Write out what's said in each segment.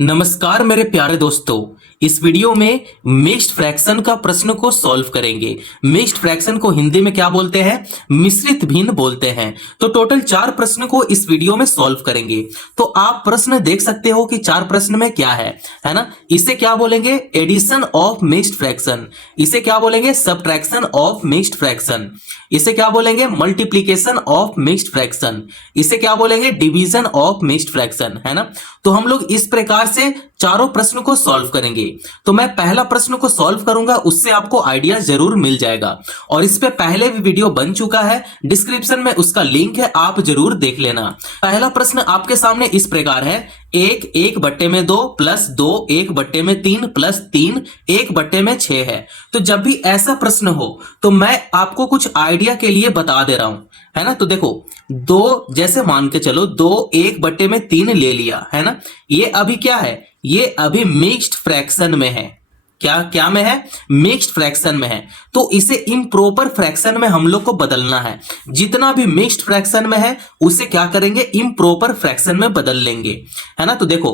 नमस्कार मेरे प्यारे दोस्तों। इस वीडियो में मिक्स्ड फ्रैक्शन का प्रश्न को सॉल्व करेंगे। मिक्स्ड फ्रैक्शन को हिंदी में क्या बोलते हैं? मिश्रित भिन्न बोलते हैं। तो टोटल 4 प्रश्न को इस वीडियो में सॉल्व करेंगे। तो आप प्रश्न देख सकते हो कि 4 प्रश्न में क्या है ना। इसे क्या बोलेंगे? Addition of mixed fraction. इसे क्या बोलेंगे? Subtraction of mixed fraction. इसे क्या बोलेंगे? Multiplication of mixed fraction. इसे क्या बोलेंगे? डिवीजन ऑफ मिक्स्ड फ्रैक्शन, है ना। तो हम लोग इस प्रकार से चारों प्रश्नों को सॉल्व करेंगे। तो मैं पहला प्रश्न को सॉल्व करूंगा, उससे आपको आइडिया जरूर मिल जाएगा। और इस पे पहले भी वीडियो बन चुका है, डिस्क्रिप्शन में उसका लिंक है, आप जरूर देख लेना। पहला प्रश्न आपके सामने इस प्रकार है, 1/2 प्लस 2 1/3 प्लस 3 1/6 है। तो जब भी ऐसा प्रश्न हो तो मैं आपको कुछ आइडिया के लिए बता दे रहा हूं, है ना। तो देखो, 2 जैसे मान के चलो, 2 1/3 ले लिया, है ना। ये अभी क्या है? ये अभी मिक्स्ड फ्रैक्शन में है। क्या में है? मिक्स्ड फ्रैक्शन में है। तो इसे इम्प्रॉपर फ्रैक्शन में हम लोग को बदलना है। जितना भी मिक्स्ड फ्रैक्शन में है उसे क्या करेंगे? इम्प्रॉपर फ्रैक्शन में बदल लेंगे, है ना। तो देखो,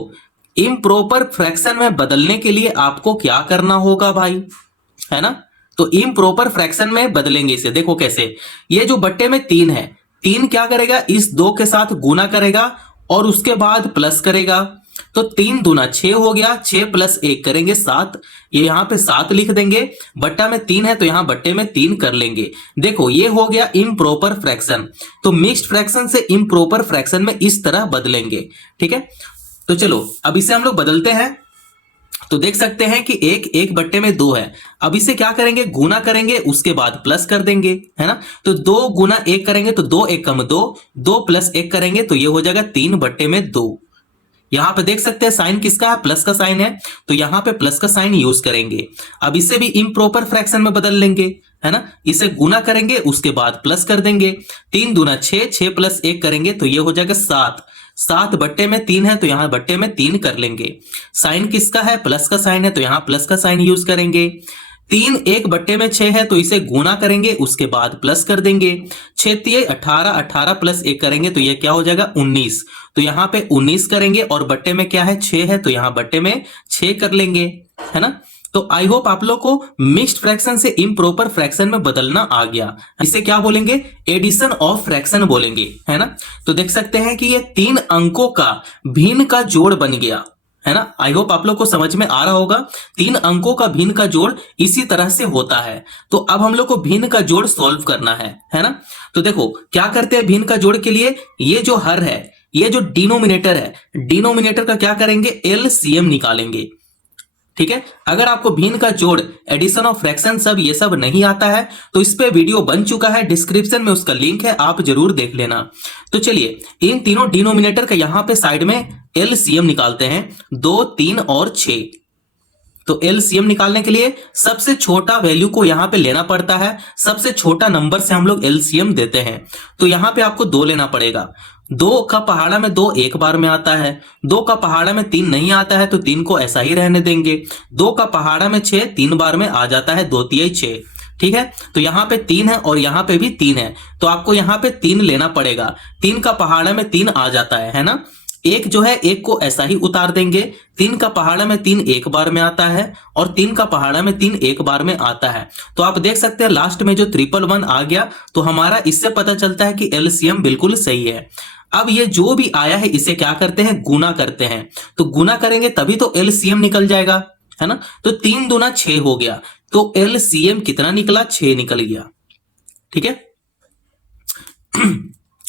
इम्प्रॉपर फ्रैक्शन में बदलने के लिए आपको क्या करना होगा भाई, है ना। तो इम्प्रॉपर फ्रैक्शन में बदलेंगे इसे। देखो कैसे, ये जो बट्टे में 3 है, 3 क्या करेगा? इस 2 के साथ गुना करेगा और उसके बाद प्लस करेगा। तो 3 दूना 6 हो गया, 6 प्लस 1 करेंगे 7। ये यहां पे 7 लिख देंगे। बट्टा में 3 है तो यहां बट्टे में 3 कर लेंगे। देखो, ये हो गया इम्प्रॉपर फ्रैक्शन। तो मिक्स्ड फ्रैक्शन से इम्प्रॉपर फ्रैक्शन में इस तरह बदलेंगे, ठीक है। तो चलो अब इसे हम लोग बदलते हैं। तो देख सकते हैं कि 1/2 है। अब इसे क्या करेंगे? गुना करेंगे, उसके बाद प्लस कर देंगे, है ना। तो 2 गुना 1 करेंगे तो 2 1 2, 2 प्लस 1 करेंगे तो ये हो जाएगा 3/2। यहां पे देख सकते हैं साइन किसका है? प्लस का साइन है, तो यहां पे प्लस का साइन यूज करेंगे। अब इसे भी इम्प्रॉपर फ्रैक्शन में बदल लेंगे, है ना। इसे गुना करेंगे, उसके बाद प्लस कर देंगे। 3 दूना 6, 6 प्लस 1 करेंगे तो ये हो जाएगा 7। 7/3 है तो यहां बट्टे में 3 कर लेंगे। साइन किसका है? प्लस का साइन है, तो यहां प्लस का साइन यूज करेंगे। 3 1/6 है तो इसे गुना करेंगे, उसके बाद प्लस कर देंगे। 6 तिये 18, 18 प्लस 1 करेंगे तो ये क्या हो जाएगा? 19। तो यहां पे 19 करेंगे और बट्टे में क्या है? 6 है, तो यहां बट्टे में 6 कर लेंगे, है ना। तो आई होप आप लोग को मिक्स्ड फ्रैक्शन से इम्प्रॉपर फ्रैक्शन में बदलना आ गया। इसे क्या बोलेंगे? एडिशन ऑफ फ्रैक्शन बोलेंगे, है ना। तो देख सकते हैं कि ये 3 अंकों का भिन्न का जोड़ बन गया, है ना। आई होप आप लोग को समझ में आ रहा होगा। 3 अंकों का भिन्न का जोड़ इसी तरह से होता है। तो अब हम लोग को भिन्न का जोड़ सॉल्व करना है ना। तो देखो क्या करते हैं भिन्न का जोड़ के लिए, ये जो हर है, ये जो डिनोमिनेटर है, डिनोमिनेटर का क्या करेंगे? एलसीएम निकालेंगे, ठीक है। अगर आपको भिन्न का जोड़, एडिशन ऑफ फ्रैक्शन, सब ये सब नहीं आता है तो इस पे वीडियो बन चुका है, डिस्क्रिप्शन में उसका लिंक है, आप जरूर देख लेना। तो चलिए इन तीनों डिनोमिनेटर का यहां पे साइड में एलसीएम निकालते हैं। 2 3 और 6। तो एलसीएम निकालने के लिए सबसे छोटा वैल्यू को यहां पे लेना पड़ता है। सबसे छोटा नंबर से हम लोग एलसीएम देते हैं। तो यहां पे आपको 2 लेना पड़ेगा। 2 का पहाड़ा में 2 एक बार में आता है, 2 का पहाड़ा में 3 नहीं आता है तो 3 को ऐसा ही रहने देंगे। 2 का पहाड़ा में 6 3 बार में आ जाता है, 2 तिये 6, ठीक है। तो यहां पे 3 है और यहां पे भी 3 है, तो आपको यहां पे 3 लेना पड़ेगा। 3 का पहाड़ा में 3 आ जाता है ना। एक जो है, एक को ऐसा ही उतार देंगे। 3 का पहाड़ा में 3 एक बार में आता है और 3 का पहाड़ा में 3 एक बार में आता है। तो आप देख सकते हैं लास्ट में जो 111 आ गया, तो हमारा इससे पता चलता है कि एलसीएम बिल्कुल सही है। अब ये जो भी आया है इसे क्या करते हैं? गुना करते हैं। तो गुना करेंगे तभी तो एलसीएम निकल जाएगा, है ना। तो 3 दूना 6 हो गया, तो एलसीएम कितना निकला? 6 निकल गया, ठीक है।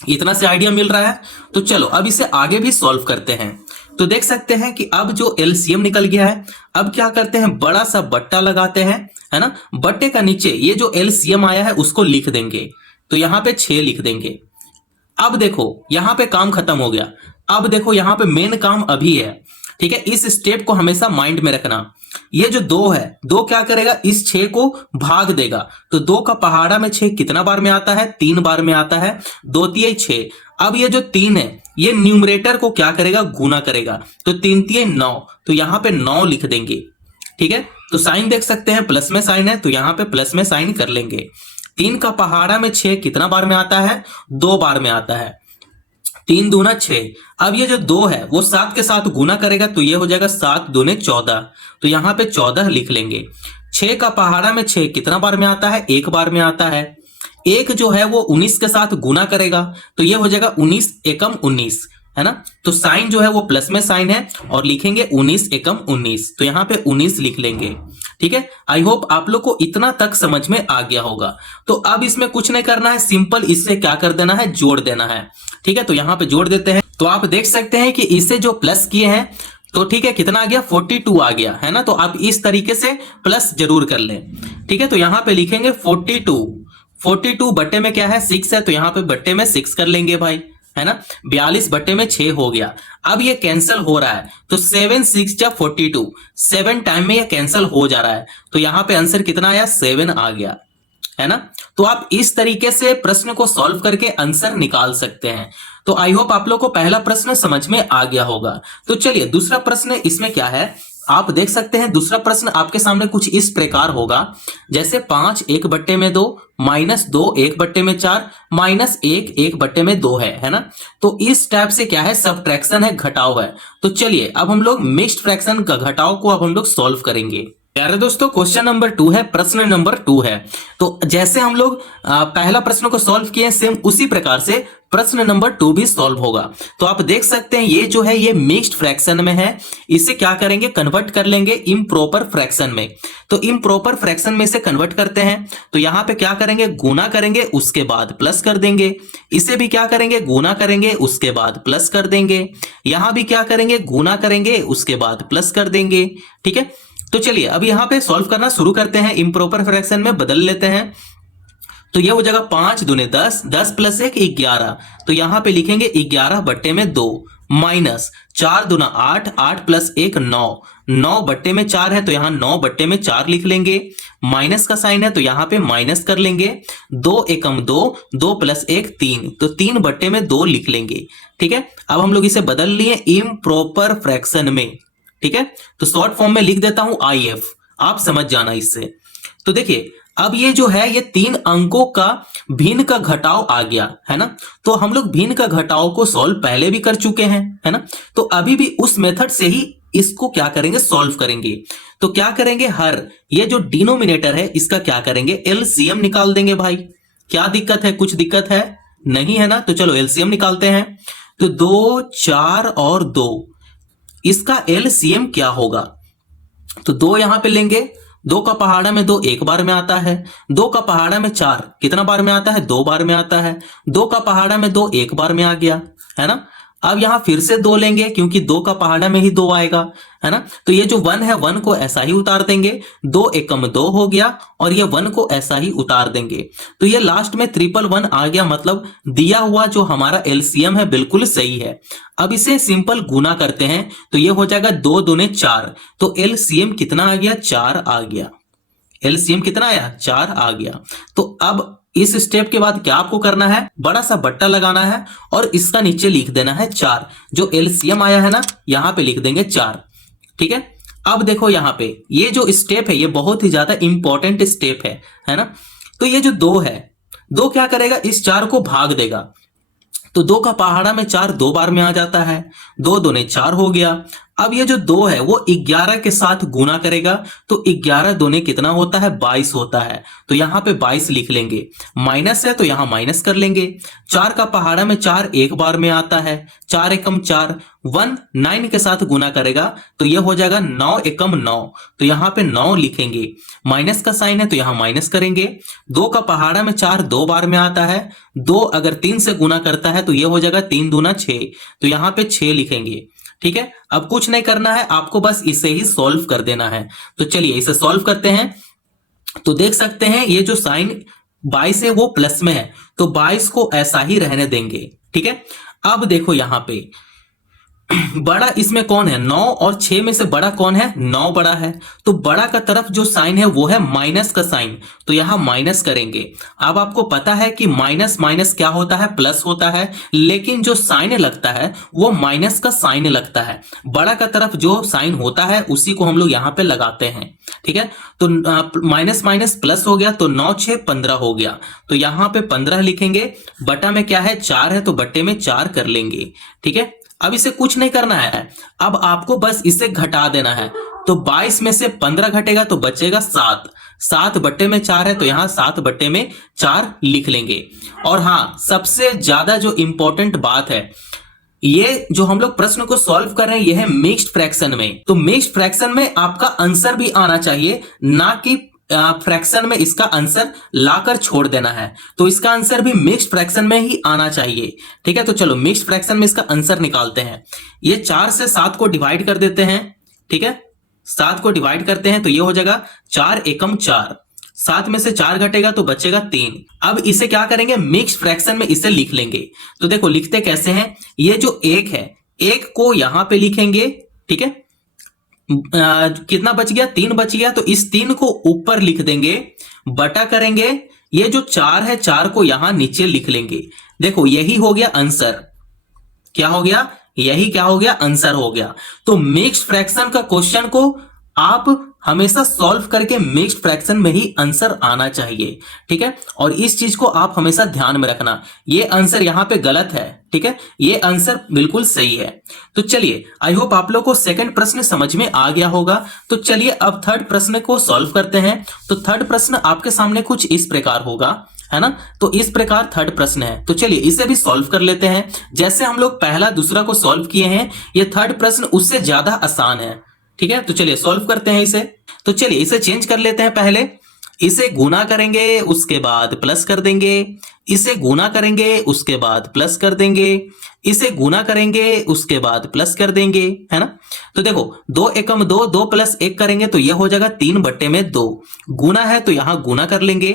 इतना से आइडिया मिल रहा है। तो चलो अब इसे आगे भी सॉल्व करते हैं। तो देख सकते हैं कि अब जो एलसीएम निकल गया है, अब क्या करते हैं? बड़ा सा बट्टा लगाते हैं, है ना। बट्टे का नीचे ये जो एलसीएम आया है उसको लिख देंगे। तो यहां पे 6 लिख देंगे। अब देखो यहां पे काम खत्म हो गया। अब देखो यहां पे मेन काम अभी है, ठीक है। इस स्टेप को हमेशा माइंड में रखना। ये जो 2 है, 2 क्या करेगा? इस 6 को भाग देगा। तो 2 का पहाड़ा में 6 कितना बार में आता है? 3 बार में आता है, 2 तिये 6। अब ये जो 3 है, ये न्यूमरेटर को क्या करेगा? गुना करेगा। तो 3 तिये 9, तो यहां पे 9 लिख देंगे, ठीक है। तो साइन देख सकते हैं, प्लस में साइन है, तो यहां पे प्लस में साइन कर लेंगे। 3 का पहाड़ा में 6 कितना बार में आता है? 2 बार में आता है। 3 दूना 6। अब ये जो 2 है वो 7 के साथ गुना करेगा तो ये हो जाएगा 7 दूने 14। तो यहाँ पे 14 लिख लेंगे। 6 का पहाड़ा में 6 कितना बार में आता है? एक बार में आता है। एक जो है वो 19 के साथ गुना करेगा तो ये हो जाएगा 19 एकम 19, है ना। तो साइन जो है वो प्लस में साइन है और लिखेंगे 19 एकम 19, तो यहाँ पे 19 लिख लेंगे। ठीक है, आई होप आप लोग को इतना तक समझ में आ गया होगा। तो अब इसमें कुछ नहीं करना है, सिंपल इससे क्या कर देना है, जोड़ देना है। ठीक है, तो यहाँ पे जोड़ देते हैं। तो आप देख सकते हैं कि इसे जो प्लस किए हैं तो ठीक है, कितना आ गया? 42 आ गया, है ना। तो आप इस तरीके से प्लस जरूर कर लें। ठीक है, तो यहाँ पे लिखेंगे 42 बट्टे में क्या है? 6 है, तो यहाँ पे बट्टे में 6 कर लेंगे भाई, है ना। 42 बट्टे में 6 हो गया। अब ये कैंसिल हो रहा है तो 7 6 जा 42, 7 टाइम में ये कैंसिल हो जा रहा है। तो यहाँ पे आंसर कितना आया? 7 आ गया, है ना। तो आप इस तरीके से प्रश्न को सॉल्व करके आंसर निकाल सकते हैं। तो आई होप आप लोग को पहला प्रश्न समझ में आ गया होगा। तो चलिए दूसरा प्रश्न इसमें क्या है, आप देख सकते हैं। दूसरा प्रश्न आपके सामने कुछ इस प्रकार होगा, जैसे 5 1 बट्टे में 2 माइनस 2 1 बट्टे में 4 माइनस 1 1 बट्टे में 2 है ना। तो इस टाइप से क्या है, सबट्रैक्शन है, घटाव है। तो चलिए अब हम लोग मिक्स्ड फ्रैक्शन का घटाव को अब हम लोग सॉल्व करेंगे। प्यारे दोस्तों, क्वेश्चन नंबर 2 है, प्रश्न नंबर 2 है। तो जैसे हम लोग पहला प्रश्न को सॉल्व किए सेम उसी प्रकार से प्रश्न नंबर 2 भी सॉल्व होगा। तो आप देख सकते हैं ये जो है ये मिक्स्ड फ्रैक्शन में है, इसे क्या करेंगे, कन्वर्ट कर लेंगे इम्प्रॉपर फ्रैक्शन में। तो इम्प्रॉपर फ्रैक्शन में से कन्वर्ट करते हैं तो यहाँ पे क्या करेंगे, गुना करेंगे उसके बाद प्लस कर देंगे। इसे भी क्या करेंगे, गुना करेंगे उसके बाद प्लस कर देंगे। यहां भी क्या करेंगे, गुना करेंगे उसके बाद प्लस कर देंगे। ठीक है, तो चलिए अब यहाँ पे सॉल्व करना शुरू करते हैं, इम्प्रॉपर फ्रैक्शन में बदल लेते हैं। तो ये हो जाएगा 5 दूने 10, 10 प्लस 1 11। तो यहाँ पे लिखेंगे 11 बट्टे में 2 माइनस 4 दूना 8, 8 प्लस 1 9, 9 बट्टे में 4 है तो यहाँ 9 बट्टे में 4 लिख लेंगे। माइनस का साइन है तो यहाँ पे माइनस कर लेंगे। 2 एकम 2, 2 प्लस 1 3, तो 3 बट्टे में 2 लिख लेंगे। ठीक है, अब हम लोग इसे बदल लिए इम्प्रॉपर फ्रैक्शन में। ठीक है, तो शॉर्ट फॉर्म में लिख देता हूं IF, आप समझ जाना इससे। तो देखिए अब ये जो है ये 3 अंकों का भिन्न का घटाव आ गया, है ना। तो हम लोग भिन्न का घटाव को सॉल्व पहले भी कर चुके हैं, है ना। तो अभी भी उस मेथड से ही इसको क्या करेंगे, सॉल्व करेंगे। तो क्या करेंगे, हर ये जो डिनोमिनेटर है इसका क्या करेंगे, LCM निकाल देंगे भाई। क्या दिक्कत है, कुछ दिक्कत है नहीं, है ना। तो चलो LCM निकालते हैं। तो 2 4 और 2, इसका LCM क्या होगा, तो 2 यहां पे लेंगे। 2 का पहाड़ा में 2 एक बार में आता है। 2 का पहाड़ा में 4 कितना बार में आता है, 2 बार में आता है। 2 का पहाड़ा में 2 एक बार में आ गया, है ना। अब यहां फिर से 2 लेंगे क्योंकि 2 का पहाड़ा में ही 2 आएगा, है ना। तो ये जो 1 है 1 को ऐसा ही उतार देंगे। 2 एकम 2 हो गया और ये 1 को ऐसा ही उतार देंगे। तो ये लास्ट में 111 आ गया, मतलब दिया हुआ जो हमारा LCM है बिल्कुल सही है। अब इसे सिंपल गुना करते हैं तो ये हो जाएगा 2 दूने 4, तो LCM कितना आ गया, 4 आ गया। LCM कितना आया, 4 आ गया। तो अब इस स्टेप के बाद क्या आपको करना है, बड़ा सा बट्टा लगाना है और इसका नीचे लिख देना है 4। जो LCM आया है ना यहां पे लिख देंगे 4। ठीक है, अब देखो यहां पे ये जो स्टेप है ये बहुत ही ज्यादा इंपॉर्टेंट स्टेप है ना। तो ये जो 2 है, 2 क्या करेगा, इस 4 को भाग देगा। तो 2 का पहाड़ा में 4 2 बार में आ जाता है। 2 दूने 4 हो गया। अब ये जो 2 है वो 11 के साथ गुना करेगा तो 11 दूने कितना होता है, 22 होता है। तो यहाँ पे 22 लिख लेंगे। माइनस है तो यहाँ माइनस कर लेंगे। 4 का पहाड़ा में 4 एक बार में आता है। 4 एकम 4, 1 9 के साथ गुना करेगा तो ये हो जाएगा 9 एकम 9, तो यहाँ पे 9 लिखेंगे। माइनस का साइन है तो यहाँ माइनस करेंगे। 2 का पहाड़ा में 4 2 बार में आता है। 2 अगर 3 से गुना करता है तो ये हो जाएगा 3 दूना 6, तो यहाँ पे 6 लिखेंगे। ठीक है, अब कुछ नहीं करना है, आपको बस इसे ही सॉल्व कर देना है। तो चलिए इसे सॉल्व करते हैं। तो देख सकते हैं ये जो साइन 22 है वो प्लस में है तो 22 को ऐसा ही रहने देंगे। ठीक है, अब देखो यहां पे बड़ा इसमें कौन है? 9 और 6 में से बड़ा कौन है? 9 बड़ा है। तो बड़ा का तरफ जो साइन है वो है माइनस का साइन, तो यहां माइनस करेंगे। अब आपको पता है कि माइनस माइनस क्या होता है? प्लस होता है, लेकिन जो साइन लगता है वो माइनस का साइन लगता है। बड़ा का तरफ जो साइन होता है उसी को हम लोग यहां पे लगाते हैं, ठीक है। तो माइनस माइनस प्लस हो गया, तो 9 6 15 हो गया। तो यहां पे 15 लिखेंगे। बटा में क्या है? 4 है, तो बट्टे में 4 कर लेंगे, ठीक है। अब इसे कुछ नहीं करना है, अब आपको बस इसे घटा देना है। तो 22 में से 15 घटेगा तो बचेगा 7। 7 बट्टे में 4 है, तो यहां 7 बट्टे में 4 लिख लेंगे। और हां, सबसे ज्यादा जो इंपॉर्टेंट बात है, ये जो हम लोग प्रश्न को सॉल्व कर रहे हैं ये है मिक्स्ड फ्रैक्शन में। तो मिक्स्ड फ्रैक्शन में आपका आंसर भी आना चाहिए, ना कि फ्रैक्शन में इसका आंसर लाकर छोड़ देना है। तो इसका आंसर भी मिक्स्ड फ्रैक्शन में ही आना चाहिए, ठीक है। तो चलो मिक्स्ड फ्रैक्शन में इसका आंसर निकालते हैं। ये 4 से 7 को डिवाइड कर देते हैं, ठीक है। 7 को डिवाइड करते हैं तो ये हो जाएगा 4 एकम 4। 7 में से 4 घटेगा तो बचेगा 3। अब इसे क्या करेंगे? मिक्स्ड फ्रैक्शन में इसे लिख लेंगे। तो देखो लिखते कैसे हैं, ये जो 1 है, 1 को यहां पे लिखेंगे, ठीक है। कितना बच गया? 3 बच गया, तो इस 3 को ऊपर लिख देंगे, बटा करेंगे। ये जो 4 है, 4 को यहां नीचे लिख लेंगे। देखो यही हो गया आंसर। क्या हो गया? यही क्या हो गया? आंसर हो गया। तो मिक्स्ड फ्रैक्शन का क्वेश्चन को आप हमेशा सॉल्व करके मिक्स्ड फ्रैक्शन में ही आंसर आना चाहिए, ठीक है। और इस चीज को आप हमेशा ध्यान में रखना, ये आंसर यहां पे गलत है, ठीक है, ये आंसर बिल्कुल सही है। तो चलिए, आई होप आप लोग को सेकंड प्रश्न समझ में आ गया होगा। तो चलिए अब थर्ड प्रश्न को सॉल्व करते हैं। तो थर्ड प्रश्न आपके सामने कुछ इस प्रकार होगा, है ना। तो इस प्रकार थर्ड प्रश्न है, तो चलिए इसे भी सॉल्व कर लेते हैं। जैसे हम लोग पहला दूसरा को सॉल्व किए हैं, ये थर्ड प्रश्न उससे ज्यादा आसान है, ठीक है। तो चलिए सॉल्व करते हैं इसे। तो चलिए इसे चेंज कर लेते हैं। पहले इसे गुना करेंगे, उसके बाद प्लस कर देंगे। इसे गुना करेंगे, उसके बाद प्लस कर देंगे। इसे गुना करेंगे, उसके बाद प्लस कर देंगे, है ना। तो देखो 2 एकम 2, 2 प्लस 1 करेंगे तो यह हो जाएगा 3 बट्टे में 2। गुना है तो यहां गुना कर लेंगे।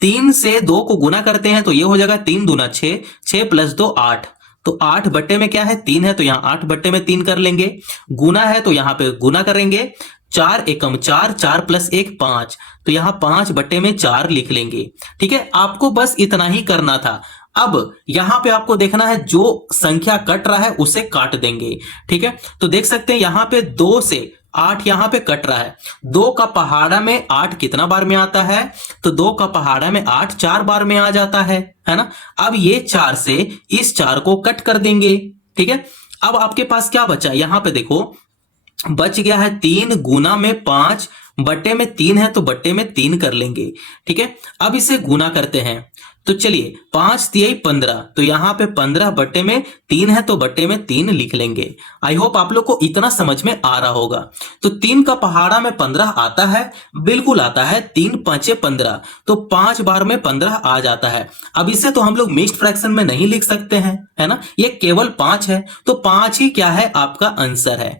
3 से 2 को गुना करते हैं तो यह हो जाएगा 3 दूना 6, 6 प्लस 2 8। तो 8 बट्टे में क्या है? 3 है, तो यहां 8 बट्टे में 3 कर लेंगे। गुना है तो यहां पे गुना करेंगे। 4 एकम 4, 4 प्लस 1 5, तो यहां 5 बट्टे में 4 लिख लेंगे, ठीक है। आपको बस इतना ही करना था। अब यहां पे आपको देखना है जो संख्या कट रहा है उसे काट देंगे, ठीक है। तो देख सकते हैं यहां पे 2 से 8 यहां पे कट रहा है। 2 का पहाड़ा में 8 कितना बार में आता है? तो 2 का पहाड़ा में 8 4 बार में आ जाता है ना। अब ये 4 से इस 4 को कट कर देंगे, ठीक है। अब आपके पास क्या बचा? यहां पे देखो बच गया है 3 गुना में 5 बट्टे में 3 है, तो बट्टे में 3 कर लेंगे, ठीक है। अब इसे गुना करते हैं। तो चलिए 5 तिहाई 15, तो यहां पे 15 बट्टे में 3 है, तो बट्टे में 3 लिख लेंगे। आई होप आप लोग को इतना समझ में आ रहा होगा। तो 3 का पहाड़ा में 15 आता है, बिल्कुल आता है। 3 5 15, तो 5 बार में 15 आ जाता है। अब इसे तो हम लोग मिक्स्ड फ्रैक्शन में नहीं लिख सकते हैं, है ना। ये केवल 5 है, तो 5 ही क्या है? आपका आंसर है।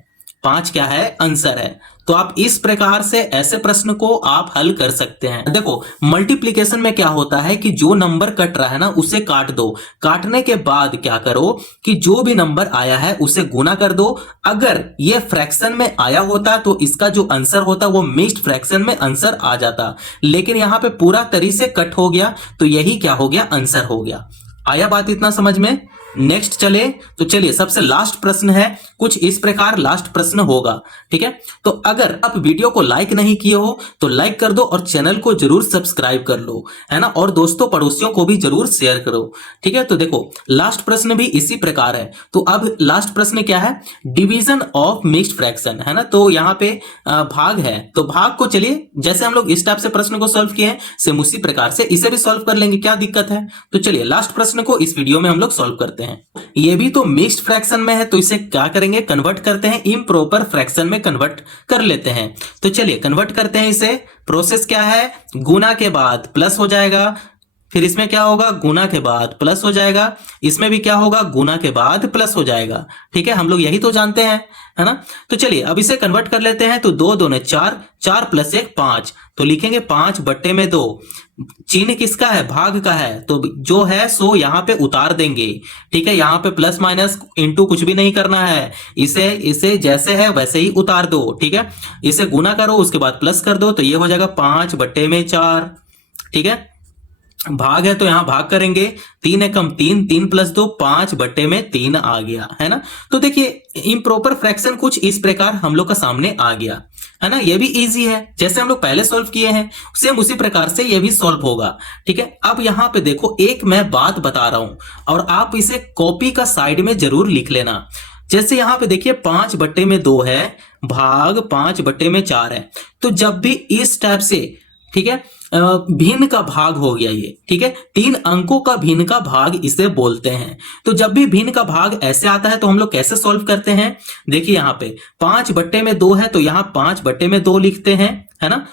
5 क्या है? आंसर है। तो आप इस प्रकार से ऐसे प्रश्न को आप हल कर सकते हैं। देखो मल्टीप्लिकेशन में क्या होता है कि जो नंबर कट रहा है ना उसे काट दो। काटने के बाद क्या करो कि जो भी नंबर आया है उसे गुना कर दो। अगर ये फ्रैक्शन में आया होता तो इसका जो आंसर होता वो मिक्स्ड फ्रैक्शन में आंसर आ जाता, लेकिन यहां पे पूरा तरीके से कट हो गया, तो यही क्या हो गया? आंसर हो गया। आया बात इतना समझ में? नेक्स्ट चले। तो चलिए सबसे लास्ट प्रश्न है, कुछ इस प्रकार लास्ट प्रश्न होगा, ठीक है। तो अगर आप वीडियो को लाइक नहीं किए हो तो लाइक कर दो और चैनल को जरूर सब्सक्राइब कर लो, है ना। और दोस्तों पड़ोसियों को भी जरूर शेयर करो, ठीक है। तो देखो लास्ट प्रश्न भी इसी प्रकार है। तो अब लास्ट प्रश्न क्या है? डिवीजन ऑफ मिक्स्ड फ्रैक्शन, है ना। तो यहाँ पे भाग है, तो भाग को चलिए जैसे हम लोग इस टाइप से प्रश्न को सॉल्व किए हैं सेम उसी प्रकार से इसे भी सॉल्व कर लेंगे, क्या दिक्कत है। तो चलिए लास्ट प्रश्न को इस वीडियो में हम लोग सॉल्व करते हैं। ये भी तो मिक्स्ड फ्रैक्शन में है, तो इसे क्या करेंगे? कन्वर्ट करते हैं, इम्प्रॉपर फ्रैक्शन में कन्वर्ट कर लेते हैं। तो चलिए कन्वर्ट करते हैं इसे। प्रोसेस क्या है? गुना के बाद प्लस हो जाएगा, फिर इसमें क्या होगा, गुना के बाद प्लस हो जाएगा, इसमें भी क्या होगा, गुना के बाद प्लस हो जाएगा। ठीक है, हम लोग यही तो जानते हैं, है ना। तो चलिए अब इसे कन्वर्ट कर लेते हैं। तो 2 दूने 4, 4 प्लस 1 5, तो लिखेंगे 5/2। चिन्ह किसका है, भाग का है, तो जो है सो यहाँ पे उतार देंगे। ठीक है, यहाँ पे प्लस माइनस इंटू कुछ भी नहीं करना है, इसे जैसे है वैसे ही उतार दो। ठीक है, इसे गुना करो उसके बाद प्लस कर दो, तो ये हो जाएगा 5/4। ठीक है, भाग है तो यहां भाग करेंगे, 3 एकम 3, 3 प्लस 2 5/3 आ गया, है ना। तो देखिए इम्प्रॉपर फ्रैक्शन कुछ इस प्रकार हम लोग का सामने आ गया, है ना। ये भी इजी है, जैसे हम लोग पहले सॉल्व किए हैं सेम उसी प्रकार से ये भी सॉल्व होगा। ठीक है, अब यहां पे देखो एक मैं बात बता रहा हूं और आप इसे कॉपी का साइड में जरूर लिख लेना। जैसे यहां पे देखिए 5/2 है, भाग 5/4 है, तो जब भी इस टाइप से, ठीक है, भिन्न का भाग हो गया ये, ठीक है, 3 अंकों का भिन्न का भाग इसे बोलते हैं। तो जब भी भिन्न का भाग ऐसे आता है तो हम लोग कैसे सॉल्व करते हैं, देखिए यहाँ पे 5/2 है तो यहाँ 5/2 लिखते हैं, है ना।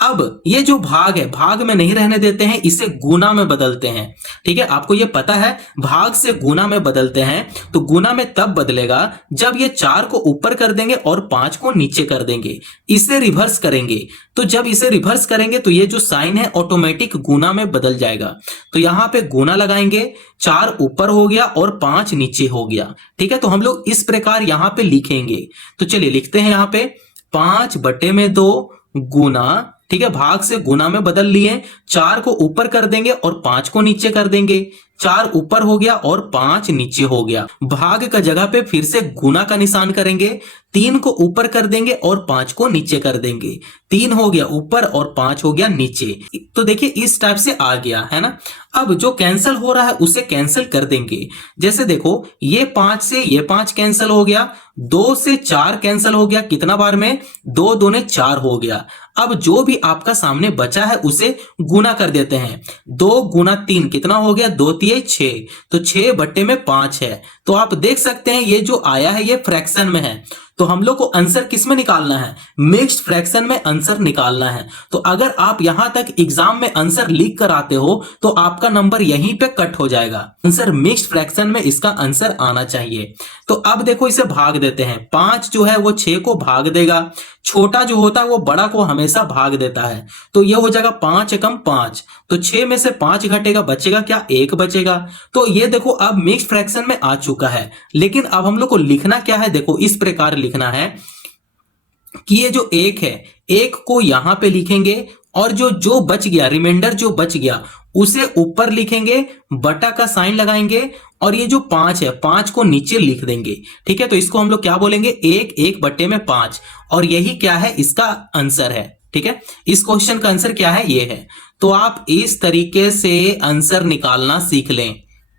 अब ये जो भाग है, भाग में नहीं रहने देते हैं, इसे गुना में बदलते हैं। ठीक है, आपको ये पता है भाग से गुना में बदलते हैं, तो गुना में तब बदलेगा जब ये 4 को ऊपर कर देंगे और 5 को नीचे कर देंगे, इसे रिवर्स करेंगे। तो जब इसे रिवर्स करेंगे तो ये जो साइन है ऑटोमेटिक गुना में बदल जाएगा। तो यहां पे गुना लगाएंगे, 4 ऊपर हो गया और 5 नीचे हो गया। ठीक है, तो हम लोग इस प्रकार यहां पे लिखेंगे। तो चलिए लिखते हैं, यहां पे 5/2 गुना, ठीक है, भाग से गुना में बदल लिए, 4 को ऊपर कर देंगे और 5 को नीचे कर देंगे, 4 ऊपर हो गया और 5 नीचे हो गया। भाग का जगह पे फिर से गुना का निशान करेंगे, 3 को ऊपर कर देंगे और 5 को नीचे कर देंगे, 3 हो गया ऊपर और 5 हो गया नीचे। तो देखिए इस टाइप से आ गया, है ना। अब जो कैंसिल हो रहा है उसे कैंसिल कर देंगे। जैसे देखो ये 5 से ये 5 कैंसिल हो गया, 2 से 4 कैंसिल हो गया, कितना बार में, 2 दूने 4 हो गया। अब जो भी आपका सामने बचा है उसे गुना कर देते हैं, 2 गुना 3 कितना हो गया, 2 3 6, तो 6/5 है। तो आप देख सकते हैं ये जो आया है ये फ्रैक्शन में है, तो हम लोग को आंसर किस में निकालना है, मिक्स्ड फ्रैक्शन में आंसर निकालना है। तो अगर आप यहां तक एग्जाम में आंसर लिख कर आते हो तो आपका नंबर यहीं पे कट हो जाएगा। आंसर मिक्स्ड फ्रैक्शन में इसका आंसर आना चाहिए। तो अब देखो इसे भाग देते हैं, 5 जो है वो 6 को भाग देगा, छोटा जो होता है वो बड़ा को हमेशा भाग देता है, तो ये हो जाएगा 5 एकम 5, तो 6 में से 5 घटेगा, बचेगा क्या, 1 बचेगा। तो ये देखो अब मिक्स्ड फ्रैक्शन में आ चुका है। लेकिन अब हम लोग को लिखना क्या है, देखो इस प्रकार लिखना है कि ये जो 1 है, 1 को यहां पे लिखेंगे और जो बच गया, रिमाइंडर जो बच गया उसे ऊपर लिखेंगे, बटा का साइन लगाएंगे और ये जो 5 है 5 को नीचे लिख देंगे। ठीक है, तो इसको हम लोग क्या बोलेंगे, 1/5, और यही क्या है, इसका आंसर है। ठीक है, इस क्वेश्चन का आंसर क्या है, ये है। तो आप इस तरीके से आंसर निकालना सीख लें।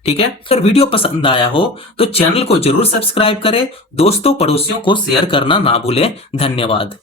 ठीक है, अगर वीडियो पसंद आया हो तो चैनल को जरूर सब्सक्राइब करें, दोस्तों पड़ोसियों को शेयर करना ना भूलें। धन्यवाद।